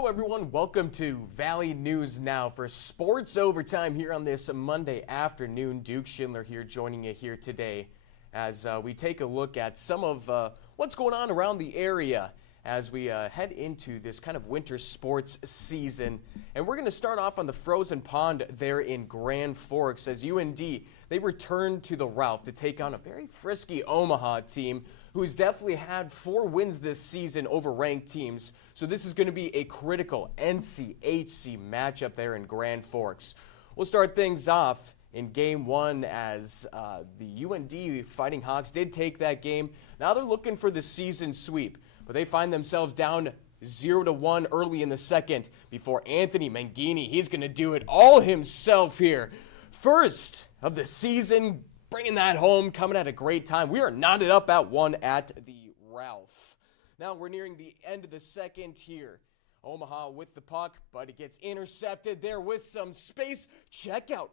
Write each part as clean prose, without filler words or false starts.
Hello everyone, welcome to Valley News Now for Sports Overtime here on this Monday afternoon. Duke Schindler here joining you here today as we take a look at some of what's going on around the area as we head into this kind of winter sports season. And we're going to start off on the frozen pond there in Grand Forks as UND, they return to the Ralph to take on a very frisky Omaha team who's definitely had 4 wins this season over ranked teams. So this is going to be a critical NCHC matchup there in Grand Forks. We'll start things off in game 1 as the UND Fighting Hawks did take that game. Now they're looking for the season sweep, but they find themselves down 0-1 early in the second before Anthony Mangini, he's going to do it all himself here. First of the season, bringing that home, coming at a great time. We are knotted up at 1 at the Ralph. Now we're nearing the end of the second here. Omaha with the puck, but it gets intercepted there with some space. Check out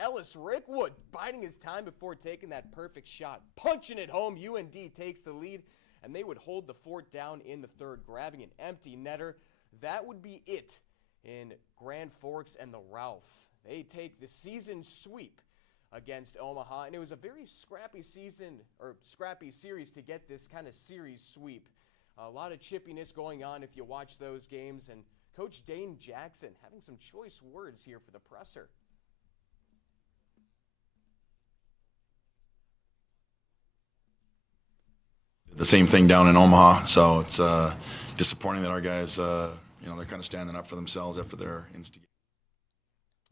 Ellis Rickwood biding his time before taking that perfect shot. Punching it home, UND takes the lead, and they would hold the fort down in the third, grabbing an empty netter. That would be it in Grand Forks and the Ralph. They take the season sweep against Omaha, and it was a very scrappy series to get this kind of series sweep. A lot of chippiness going on if you watch those games, and Coach Dane Jackson having some choice words here for the presser. The same thing down in Omaha, so it's disappointing that our guys, they're kind of standing up for themselves after their instigation.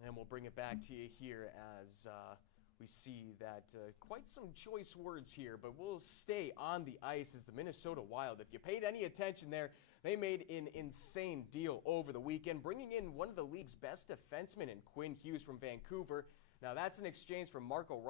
And we'll bring it back to you here as we see that quite some choice words here, but we'll stay on the ice as the Minnesota Wild. If you paid any attention there, they made an insane deal over the weekend, bringing in one of the league's best defensemen in Quinn Hughes from Vancouver. Now that's in exchange for Marco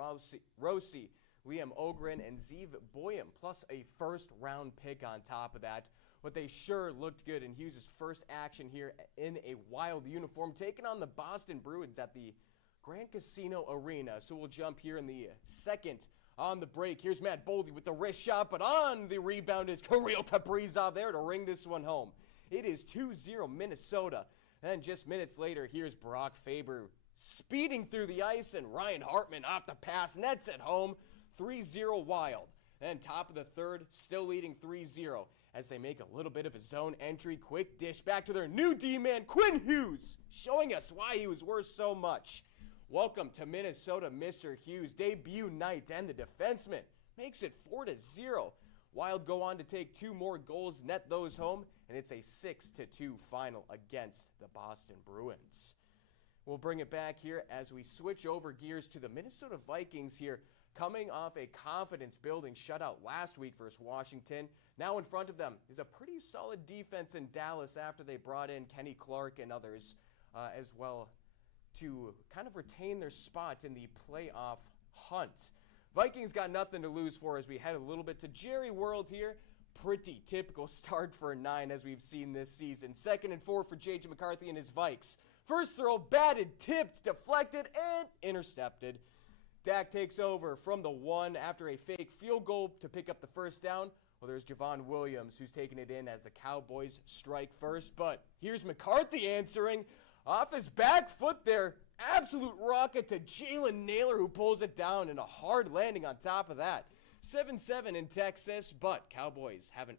Rossi, Liam Ogren, and Zeev Boyum, plus a first-round pick on top of that. But they sure looked good in Hughes' first action here in a Wild uniform, taking on the Boston Bruins at the Grand Casino Arena. So we'll jump here in the second on the break. Here's Matt Boldy with the wrist shot, but on the rebound is Kirill Kaprizov there to ring this one home. It is 2-0 Minnesota. And just minutes later, here's Brock Faber speeding through the ice, and Ryan Hartman off the pass, nets at home, 3-0 Wild. Then top of the third, still leading 3-0 as they make a little bit of a zone entry. Quick dish back to their new D-man, Quinn Hughes, showing us why he was worth so much. Welcome to Minnesota, Mr. Hughes. Debut night, and the defenseman makes it 4-0. Wild go on to take 2 more goals, net those home, and it's a 6-2 final against the Boston Bruins. We'll bring it back here as we switch over gears to the Minnesota Vikings here, coming off a confidence-building shutout last week versus Washington. Now in front of them is a pretty solid defense in Dallas after they brought in Kenny Clark and others as well to kind of retain their spot in the playoff hunt. Vikings got nothing to lose for as we head a little bit to Jerry World here. Pretty typical start for a 9 as we've seen this season. 2nd and 4 for J.J. McCarthy and his Vikes. First throw, batted, tipped, deflected, and intercepted. Dak takes over from the 1 after a fake field goal to pick up the first down. Well, there's Javon Williams who's taking it in as the Cowboys strike first. But here's McCarthy answering off his back foot there. Absolute rocket to Jalen Naylor who pulls it down, and a hard landing on top of that. 7-7 in Texas, but Cowboys have an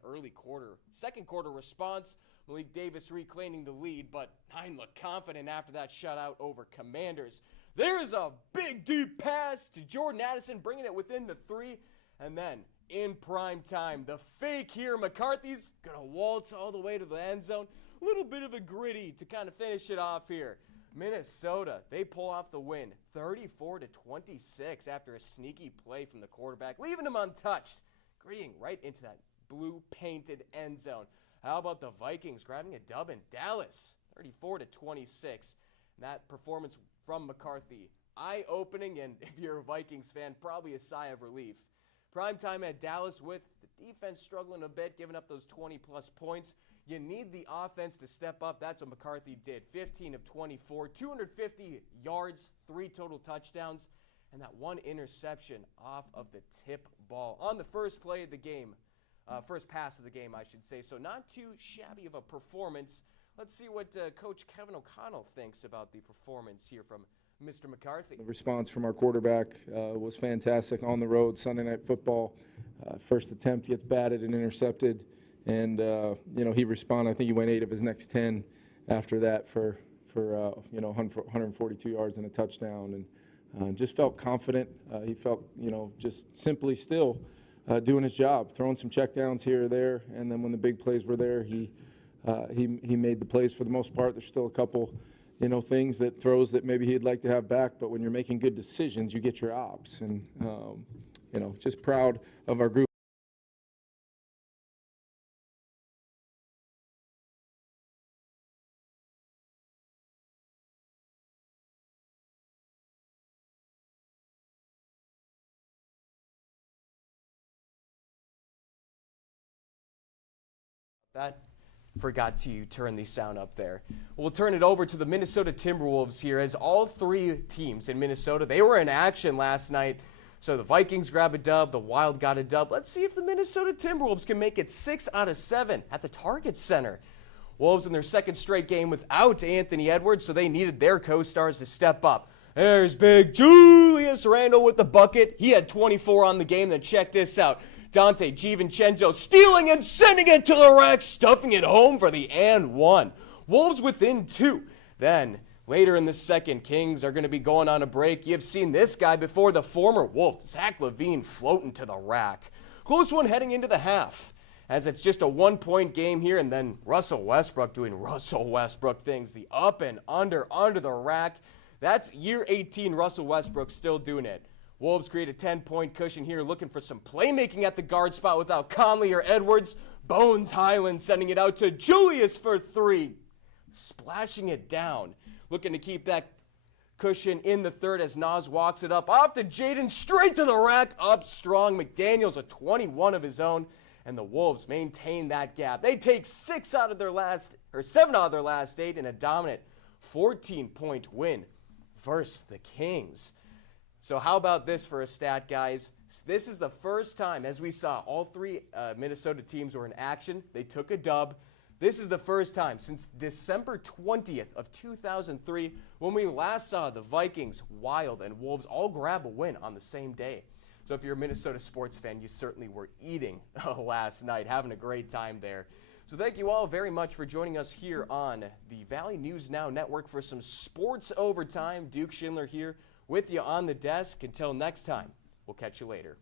second quarter response. Malik Davis reclaiming the lead, but Nine looked confident after that shutout over Commanders. There's a big deep pass to Jordan Addison, bringing it within the 3, and then in prime time, the fake here. McCarthy's gonna waltz all the way to the end zone. A little bit of a gritty to kind of finish it off here. Minnesota, they pull off the win, 34-26 after a sneaky play from the quarterback, leaving him untouched, grittying right into that blue painted end zone. How about the Vikings grabbing a dub in Dallas, 34-26? And that performance from McCarthy, eye-opening, and if you're a Vikings fan, probably a sigh of relief. Primetime at Dallas with the defense struggling a bit, giving up those 20-plus points. You need the offense to step up. That's what McCarthy did. 15 of 24, 250 yards, 3 total touchdowns, and that 1 interception off of the tip ball on the first play of the game. First pass of the game, I should say. So not too shabby of a performance. Let's see what Coach Kevin O'Connell thinks about the performance here from Mr. McCarthy. The response from our quarterback was fantastic on the road, Sunday Night Football. First attempt gets batted and intercepted, and he responded. I think he went 8 of his next 10 after that for 142 yards and a touchdown, and just felt confident. He felt just simply still doing his job, throwing some checkdowns here or there, and then when the big plays were there, he made the plays for the most part. There's still a couple things that throws that maybe he'd like to have back, but when you're making good decisions, you get your ops, and just proud of our group. That forgot to turn the sound up there. We'll turn it over to the Minnesota Timberwolves here, as all 3 teams in Minnesota, they were in action last night. So the Vikings grab a dub, the Wild got a dub. Let's see if the Minnesota Timberwolves can make it 6 out of 7 at the Target Center. Wolves in their second straight game without Anthony Edwards, so they needed their co-stars to step up. There's big Julius Randle with the bucket. He had 24 on the game. Then check this out. Dante DiVincenzo stealing and sending it to the rack, stuffing it home for the and 1. Wolves within 2. Then, later in the second, Kings are going to be going on a break. You've seen this guy before, the former Wolf, Zach LaVine, floating to the rack. Close one heading into the half, as it's just a 1-point game here, and then Russell Westbrook doing Russell Westbrook things, the up and under the rack. That's year 18 Russell Westbrook still doing it. Wolves create a 10-point cushion here, looking for some playmaking at the guard spot without Conley or Edwards. Bones Highland sending it out to Julius for 3, splashing it down. Looking to keep that cushion in the third as Nas walks it up off to Jaden, straight to the rack, up strong. McDaniels a 21 of his own, and the Wolves maintain that gap. They take 7 out of their last 8 in a dominant 14-point win versus the Kings. So how about this for a stat, guys? This is the first time, as we saw, all 3 Minnesota teams were in action. They took a dub. This is the first time since December 20th of 2003 when we last saw the Vikings, Wild, and Wolves all grab a win on the same day. So if you're a Minnesota sports fan, you certainly were eating last night, having a great time there. So thank you all very much for joining us here on the Valley News Now Network for some sports overtime. Duke Schindler here with you on the desk. Until next time, we'll catch you later.